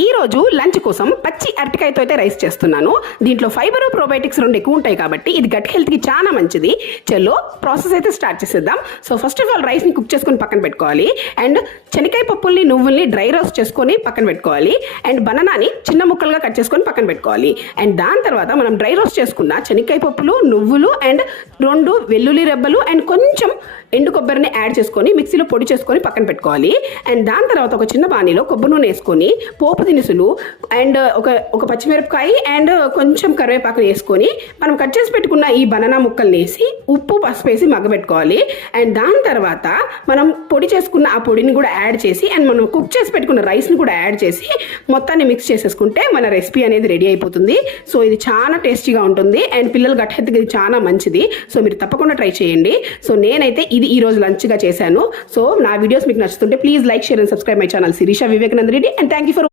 ఈ రోజు లంచ్ కోసం పచ్చి అరటికాయతో అయితే రైస్ చేస్తున్నాను. దీంట్లో ఫైబర్ ప్రోబయోటిక్స్ రెండు ఎక్కువ ఉంటాయి కాబట్టి ఇది గట్ హెల్త్కి చాలా మంచిది. చలో ప్రాసెస్ అయితే స్టార్ట్ చేసేద్దాం. సో ఫస్ట్ ఆఫ్ ఆల్ రైస్ని కుక్ చేసుకొని పక్కన పెట్టుకోవాలి. అండ్ శనగకాయ పప్పుల్ని నువ్వుల్ని డ్రై రోస్ట్ చేసుకొని పక్కన పెట్టుకోవాలి. అండ్ బనానాని చిన్న ముక్కలుగా కట్ చేసుకొని పక్కన పెట్టుకోవాలి. అండ్ దాని తర్వాత మనం డ్రై రోస్ట్ చేసుకున్న శనగకాయ పప్పులు, నువ్వులు అండ్ 2 వెల్లుల్లి రెబ్బలు అండ్ కొంచెం ఎండు కొబ్బరిని యాడ్ చేసుకొని మిక్సీలో పొడి చేసుకొని పక్కన పెట్టుకోవాలి. అండ్ దాని తర్వాత ఒక చిన్న బాణీలో కొబ్బరి నూనె వేసుకొని పోపు దినుసులు అండ్ ఒక పచ్చిమిరపకాయ అండ్ కొంచెం కరివేపాకు వేసుకొని మనం కట్ చేసి పెట్టుకున్న ఈ బనానా ముక్కల్ని వేసి ఉప్పు పసుపు వేసి మగ్గబెట్టుకోవాలి. అండ్ దాని తర్వాత మనం పొడి చేసుకున్న ఆ పొడిని కూడా యాడ్ చేసి అండ్ మనం కుక్ చేసి పెట్టుకున్న రైస్ని కూడా యాడ్ చేసి మొత్తాన్ని మిక్స్ చేసేసుకుంటే మన రెసిపీ అనేది రెడీ అయిపోతుంది. సో ఇది చాలా టేస్టీగా ఉంటుంది అండ్ పిల్లలు గట్ హెల్త్కి ఇది చాలా మంచిది. సో మీరు తప్పకుండా ట్రై చేయండి. సో నేనైతే ఇది ఈ రోజు లంచ్గా చేశాను. సో నా వీడియోస్ మీకు నచ్చుతుంటే please like, share and subscribe my channel Shirisha Vivekananda Reddy. And thank you for